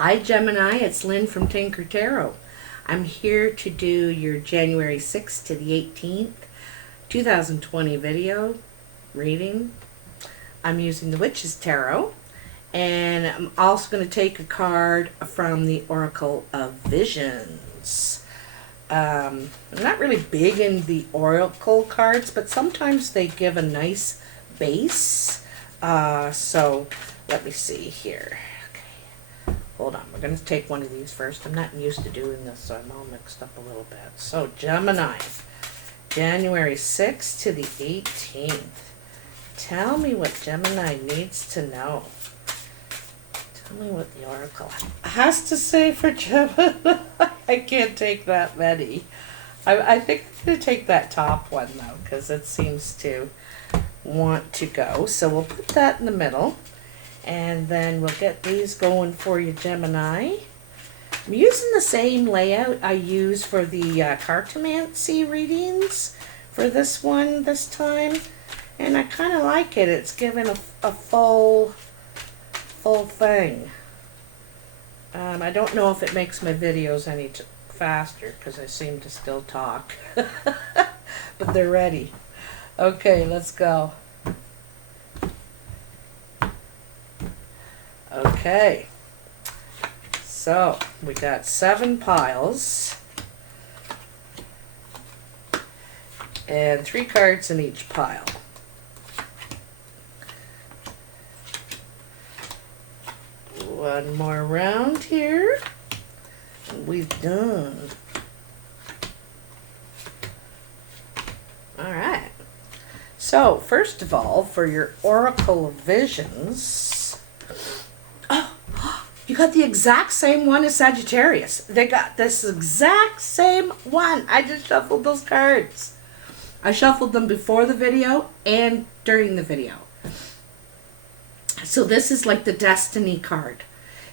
Hi Gemini, it's Lynn from Tink Tarot. I'm here to do your January 6th to the 18th, 2020 video reading. I'm using the Witch's Tarot, and I'm also going to take a card from the Oracle of Visions. I'm not really big in the Oracle cards, but sometimes they give a nice base. So let me see here. Hold on, we're going to take one of these first. I'm not used to doing this, so I'm all mixed up a little bit. So, Gemini, January 6th to the 18th. Tell me what Gemini needs to know. Tell me what the Oracle has to say for Gemini. I can't take that many. I think I'm going to take that top one, though, because it seems to want to go. So, we'll put that in the middle. And then we'll get these going for you, Gemini. I'm using the same layout I use for the cartomancy readings for this one this time. And I kind of like it. It's given a full thing. I don't know if it makes my videos any faster because I seem to still talk. But they're ready. Okay, let's go. Okay, so we got 7 piles and 3 cards in each pile. One more round here, and we've done. All right, so first of all, for your Oracle of Visions, you got the exact same one as Sagittarius. They got this exact same one. I just shuffled those cards. I shuffled them before the video and during the video. So this is like the Destiny card.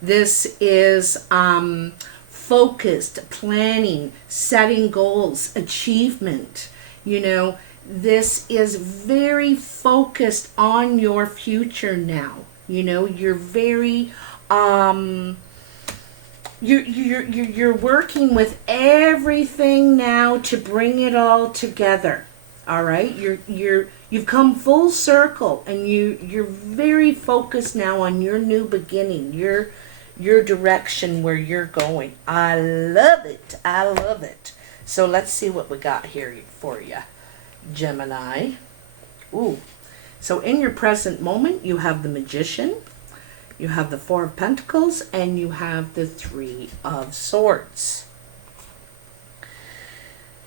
This is focused, planning, setting goals, achievement. You know, this is very focused on your future now. You know, you're very... You're working with everything now to bring it all together. All right, you've come full circle, and you're very focused now on your new beginning, your direction where you're going. I love it. I love it. So let's see what we got here for you, Gemini. Ooh, so in your present moment, you have the Magician. You have the 4 of Pentacles, and you have the 3 of Swords.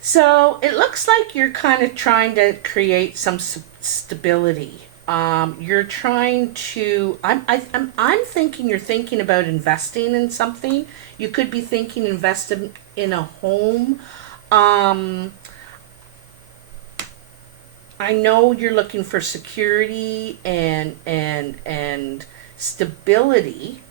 So it looks like you're kind of trying to create some stability. You're trying to. I'm thinking you're thinking about investing in something. You could be thinking investing in a home. I know you're looking for security and stability.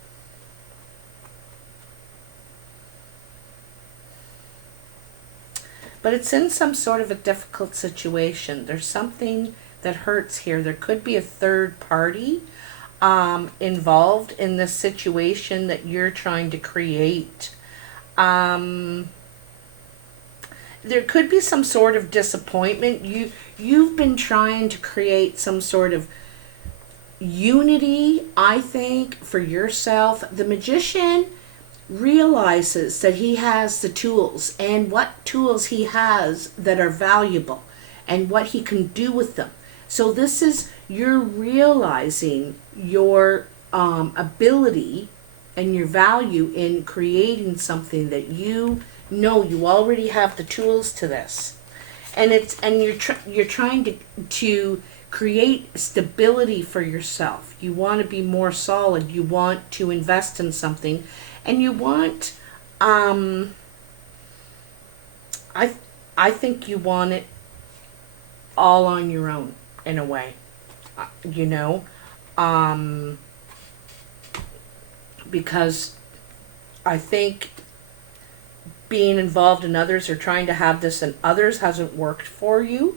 But it's in some sort of a difficult situation. There's something that hurts here. There could be a third party involved in this situation that you're trying to create. There could be some sort of disappointment. You've been trying to create some sort of unity, I think, for yourself. The Magician realizes that he has the tools, and what tools he has that are valuable and what he can do with them. So this is, you're realizing your ability and your value in creating something that you know you already have the tools to this. And you're trying to create stability for yourself. You want to be more solid. You want to invest in something, and you want I think you want it all on your own in a way. You know, because I think being involved in others or trying to have this in others hasn't worked for you,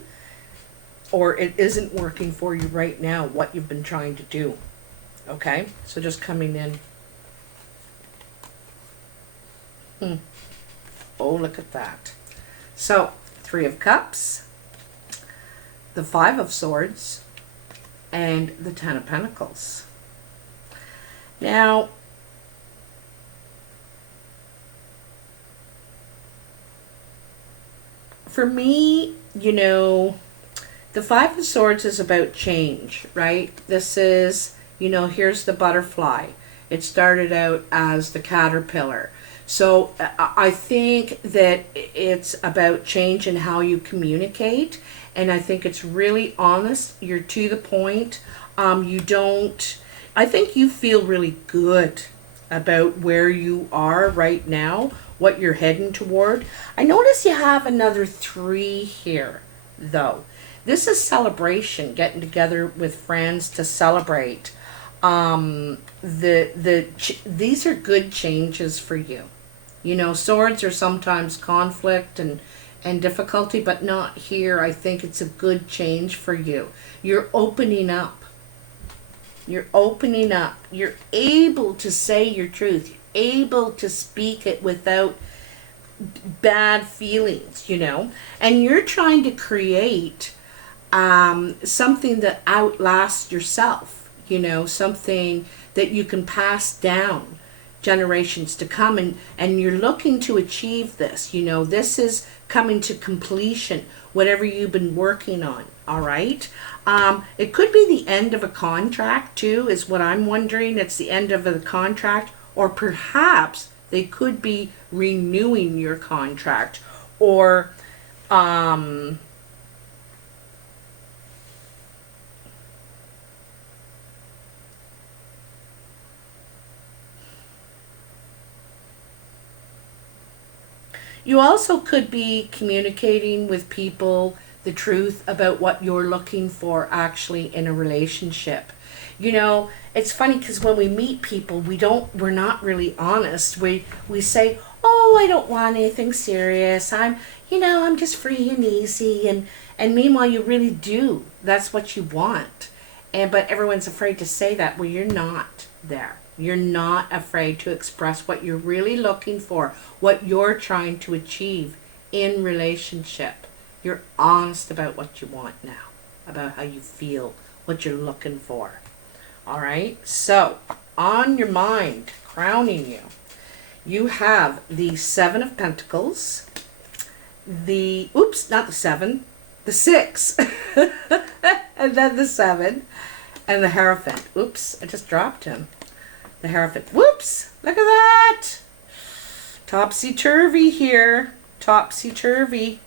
or it isn't working for you right now, what you've been trying to do. Okay, so just coming in Oh, look at that. So, Three of Cups, the Five of Swords, and the Ten of Pentacles. Now, for me, you know, the Five of Swords is about change, right? This is, you know, here's the butterfly. It started out as the caterpillar. So I think that it's about change in how you communicate. And I think it's really honest. You're to the point. I think you feel really good about where you are right now, what you're heading toward. I notice you have another 3 here, though. This is celebration, getting together with friends to celebrate. These are good changes for you. You know, swords are sometimes conflict and difficulty, but not here. I think it's a good change for you. You're opening up. You're opening up. You're able to say your truth. You're able to speak it without bad feelings, you know. And you're trying to create something that outlasts yourself, you know, something that you can pass down generations to come, and you're looking to achieve this. You know, this is coming to completion, whatever you've been working on. All right. It could be the end of a contract too, is what I'm wondering. It's the end of the contract, or perhaps they could be renewing your contract, or you also could be communicating with people the truth about what you're looking for actually in a relationship. You know, it's funny because when we meet people, we're not really honest. We say, "Oh, I don't want anything serious. I'm just free and easy." And meanwhile, you really do. That's what you want. But everyone's afraid to say that. Well, you're not there. You're not afraid to express what you're really looking for, what you're trying to achieve in relationship. You're honest about what you want now, about how you feel, what you're looking for. All right? So, on your mind, crowning you, you have the Seven of Pentacles, not the 7, the 6, and then the 7, and the Hierophant. Oops, I just dropped him. The Hierophant. Whoops! Look at that! Topsy-turvy here. Topsy-turvy.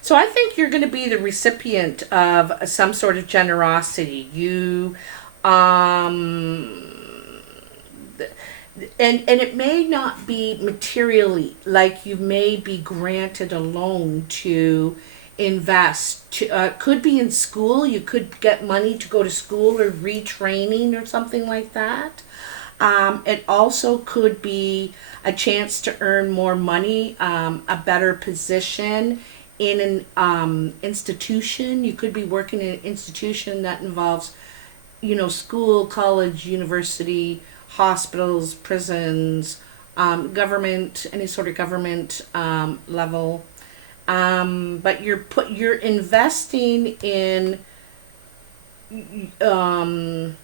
So I think you're going to be the recipient of some sort of generosity. You, and it may not be materially, like you may be granted a loan to invest. Could be in school. You could get money to go to school or retraining or something like that. It also could be a chance to earn more money, a better position in an institution. You could be working in an institution that involves, you know, school, college, university, hospitals, prisons, government, any sort of government level. But you're investing in a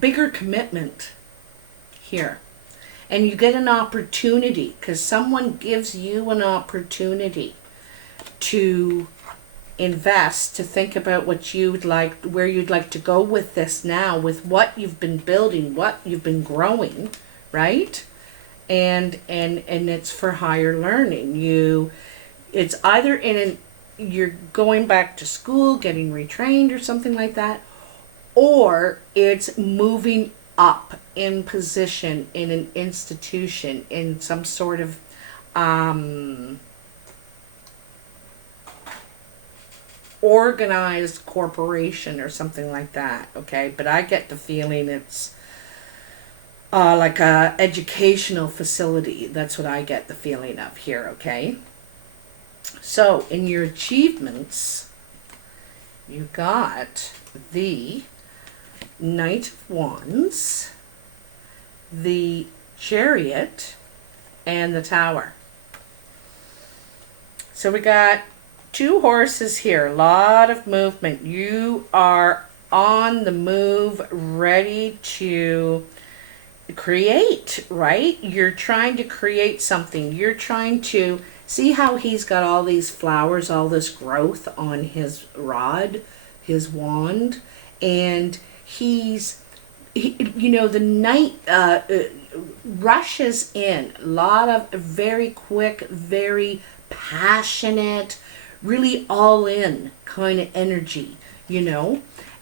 bigger commitment here. And you get an opportunity because someone gives you an opportunity to invest, to think about what you'd like, where you'd like to go with this now, with what you've been building, what you've been growing, right? And it's for higher learning. It's either you're going back to school, getting retrained or something like that, or it's moving up in position in an institution, in some sort of organized corporation or something like that, okay? But I get the feeling it's like a educational facility. That's what I get the feeling of here, okay? So, in your achievements, you got the Knight of Wands, the Chariot, and the Tower. So we got 2 horses here, a lot of movement. You are on the move, ready to create, right? You're trying to create something. You're trying to see how he's got all these flowers, all this growth on his rod, his wand, and the knight rushes in. A lot of very quick, very passionate, really all in kind of energy,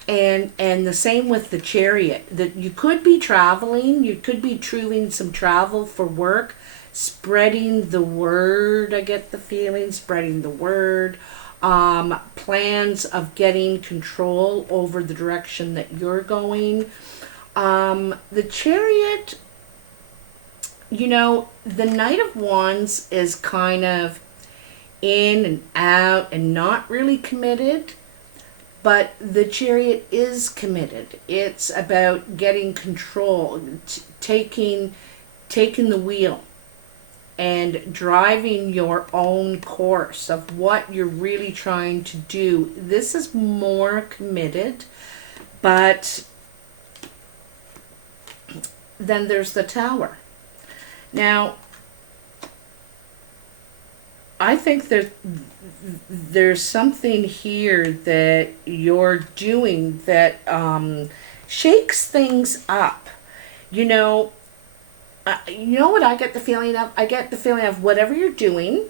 And the same with the Chariot. That you could be traveling, you could be doing some travel for work, spreading the word. I get the feeling spreading the word. Plans of getting control over the direction that you're going. The Chariot, the Knight of Wands is kind of in and out and not really committed, but the Chariot is committed. It's about getting control, taking the wheel and driving your own course of what you're really trying to do. This is more committed, but then there's the Tower. Now, I think there's something here that you're doing that shakes things up. You know what I get the feeling of? I get the feeling of whatever you're doing,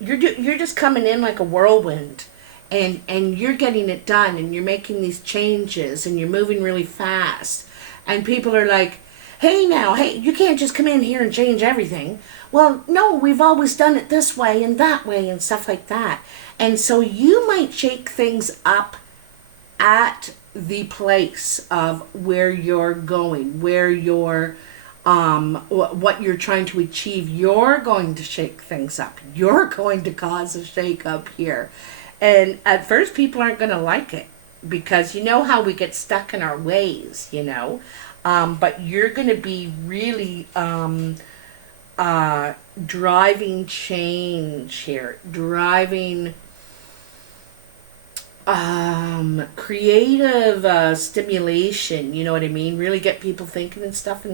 you're just coming in like a whirlwind, and you're getting it done, and you're making these changes, and you're moving really fast, and people are like, hey, you can't just come in here and change everything. Well, no, we've always done it this way and that way and stuff like that. And so you might shake things up at the place of where you're going, where you're, what you're trying to achieve. You're going to shake things up. You're going to cause a shake up here. And at first people aren't going to like it, because you know how we get stuck in our ways, but you're going to be really driving change here, driving creative stimulation, you know what I mean? Really get people thinking and stuff.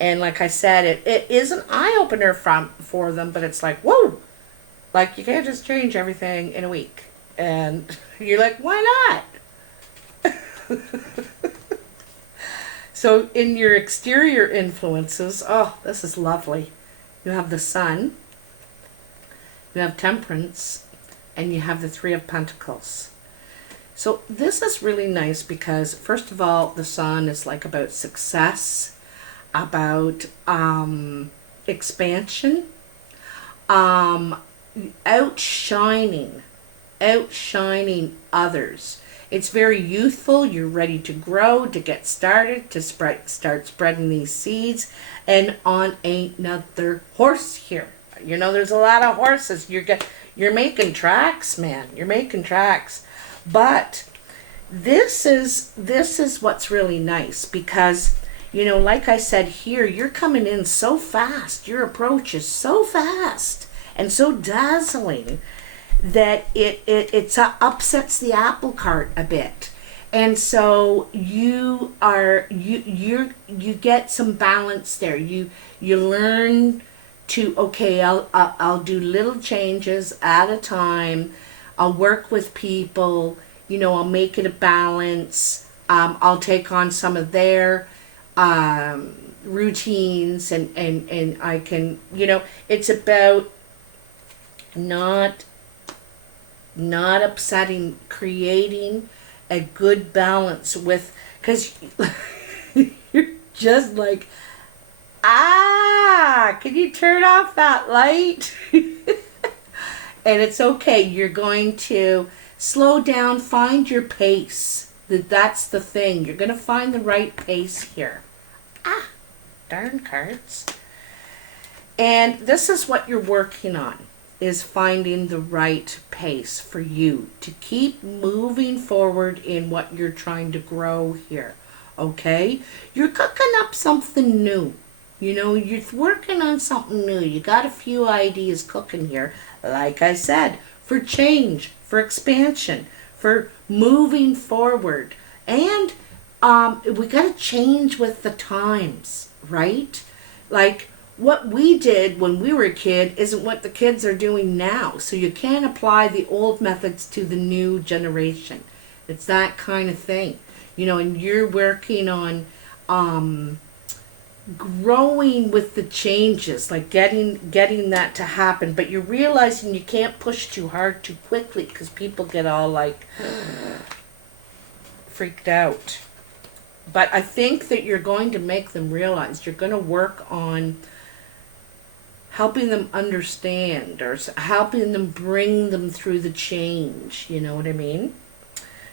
And like I said, it is an eye-opener for them, but it's like, whoa, like you can't just change everything in a week. And you're like, why not? So in your exterior influences, oh, this is lovely. You have the Sun, you have Temperance, and you have the Three of Pentacles. So this is really nice because, first of all, the Sun is like about success, about expansion, outshining others. It's very youthful. You're ready to grow, to get started, to start spreading these seeds. And on another horse here. There's a lot of horses. You're making tracks, man. You're making tracks. But this is what's really nice, because like I said here, you're coming in so fast. Your approach is so fast and so dazzling that it upsets the apple cart a bit. And so you get some balance there. You learn to, okay, I'll do little changes at a time. I'll work with people, I'll make it a balance. I'll take on some of their routines, and I can, it's about not upsetting, creating a good balance with, because you're just like, can you turn off that light? And it's okay. You're going to slow down, find your pace. That's the thing. You're going to find the right pace here. Darn cards. And this is what you're working on, is finding the right pace for you to keep moving forward in what you're trying to grow here. okay? You're cooking up something new. You know, you're working on something new. You got a few ideas cooking here, like I said, for change, for expansion, for moving forward. And we got to change with the times, right? Like, what we did when we were a kid isn't what the kids are doing now. So you can't apply the old methods to the new generation. It's that kind of thing. You know, and you're working on growing with the changes, like getting that to happen, but you're realizing you can't push too hard too quickly because people get all like freaked out. But I think that you're going to make them realize, you're going to work on helping them understand or helping them bring them through the change. You know what I mean?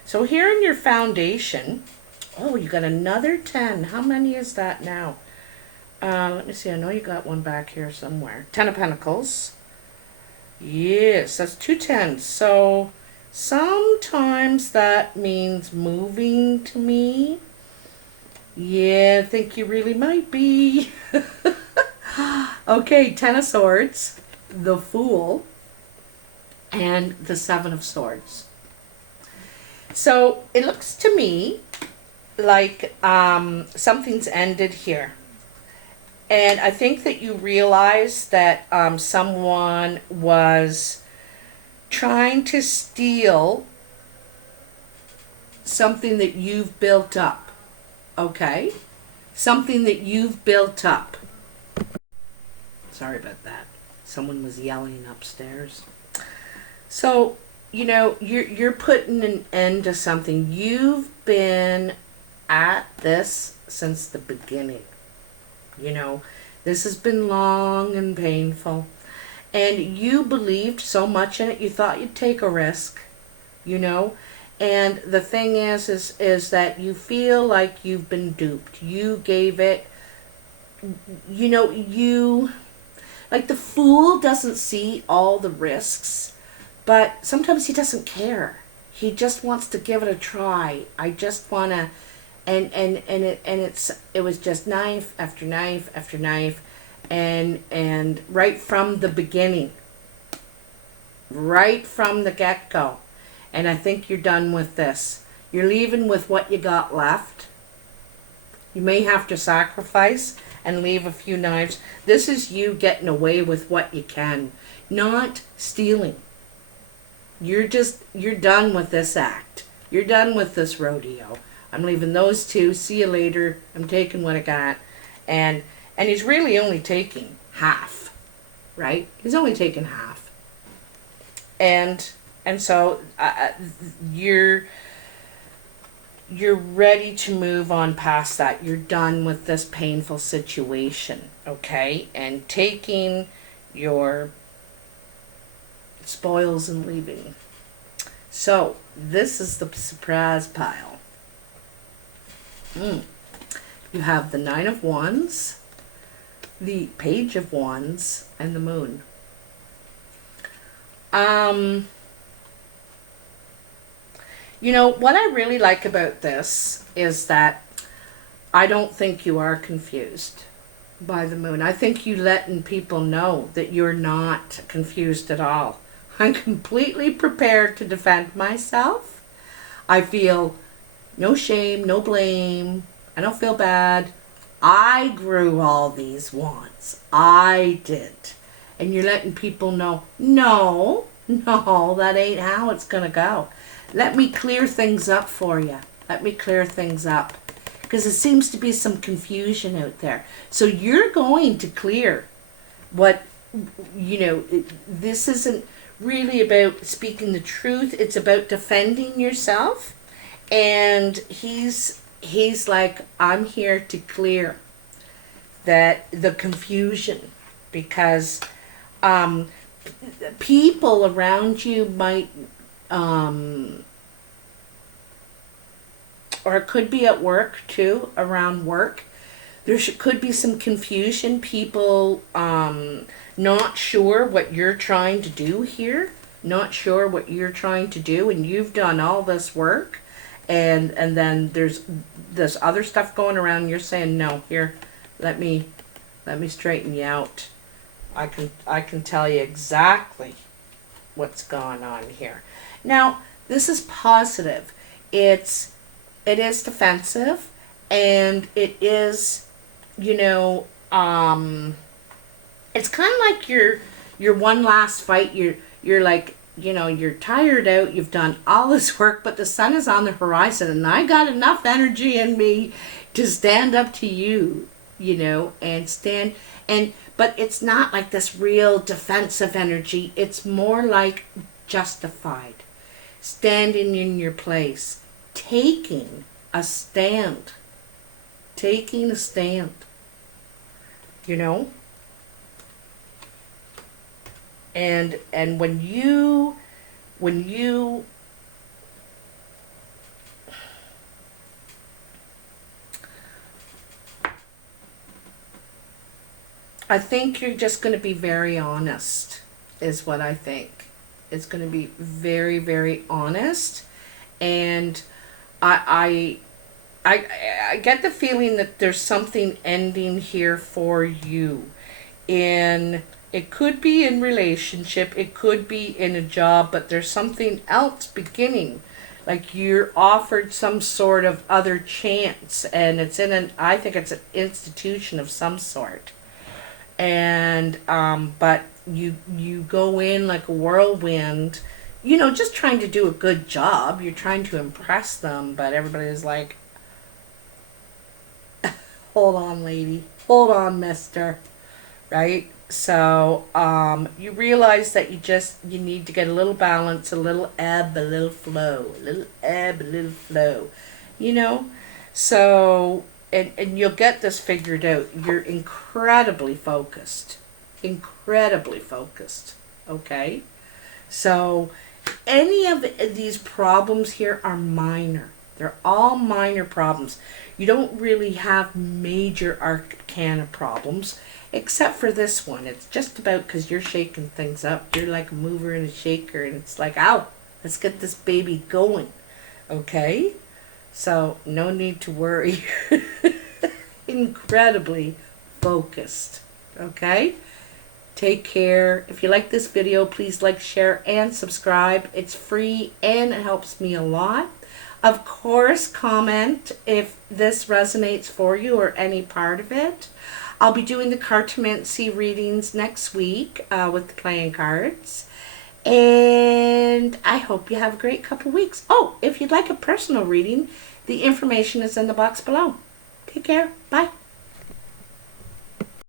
So here in your foundation, oh, you got another 10. How many is that now? Let me see. I know you got one back here somewhere. 10 of Pentacles. Yes, that's 2 10s. So sometimes that means moving to me. Yeah, I think you really might be. Okay, 10 of Swords, the Fool, and the 7 of Swords. So it looks to me like something's ended here. And I think that you realize that someone was trying to steal something that you've built up. Okay? Something that you've built up. Sorry about that. Someone was yelling upstairs. So, you know, you're putting an end to something. You've been at this since the beginning. You know, this has been long and painful. And you believed so much in it, you thought you'd take a risk, you know. And the thing is that you feel like you've been duped. You gave it, you know, like the Fool doesn't see all the risks, but sometimes he doesn't care. He just wants to give it a try. I just want to, and it was just knife after knife after knife, and right from the beginning, right from the get-go. And I think you're done with this. You're leaving with what you got left. You may have to sacrifice and leave a few knives. This is you getting away with what you can, not stealing. You're done with this act. You're done with this rodeo. I'm leaving those two. See you later. I'm taking what I got. And he's really only taking half, right? He's only taking half. And so you're ready to move on past that. You're done with this painful situation, okay? And taking your spoils and leaving. So this is the surprise pile. You have the 9 of Wands, the Page of Wands, and the Moon. You know, what I really like about this is that I don't think you are confused by the Moon. I think you letting people know that you're not confused at all. I'm completely prepared to defend myself. I feel no shame, no blame. I don't feel bad. I grew all these wands. I did. And you're letting people know, no, that ain't how it's going to go. Let me clear things up for you. Let me clear things up. Because it seems to be some confusion out there. So you're going to clear what, you know, this isn't really about speaking the truth. It's about defending yourself. And he's like, I'm here to clear that the confusion. Because people around you might, or it could be at work too, around work. There could be some confusion, people not sure what you're trying to do here, not sure what you're trying to do, and you've done all this work, and then there's this other stuff going around, and you're saying, no, here, let me straighten you out. I can tell you exactly what's going on here. Now, this is positive. It is defensive, and it is, you know, it's kind of like your one last fight. You're like, you know, you're tired out, you've done all this work, but the sun is on the horizon, and I got enough energy in me to stand up to you, you know, but it's not like this real defensive energy. It's more like justified, standing in your place, taking a stand, you know. And when you I think you're just going to be very honest, is what I think. It's going to be very, very honest. And I get the feeling that there's something ending here for you. It could be in relationship, it could be in a job, but there's something else beginning. Like you're offered some sort of other chance, and it's I think it's an institution of some sort. And but you go in like a whirlwind, you know, just trying to do a good job. You're trying to impress them, but everybody's like, hold on, lady, hold on, mister, right? So you realize that you need to get a little balance, a little ebb, a little flow, a little ebb, a little flow, you know. So and you'll get this figured out. You're incredibly focused, okay. So any of these problems here are minor. They're all minor problems. You don't really have major arcana problems, except for this one. It's just about because you're shaking things up. You're like a mover and a shaker, and it's like, ow, let's get this baby going, okay? So no need to worry. Incredibly focused, okay? Take care. If you like this video, please like, share, and subscribe. It's free and it helps me a lot. Of course, comment if this resonates for you or any part of it. I'll be doing the cartomancy readings next week with the playing cards. And I hope you have a great couple weeks. Oh, if you'd like a personal reading, the information is in the box below. Take care. Bye.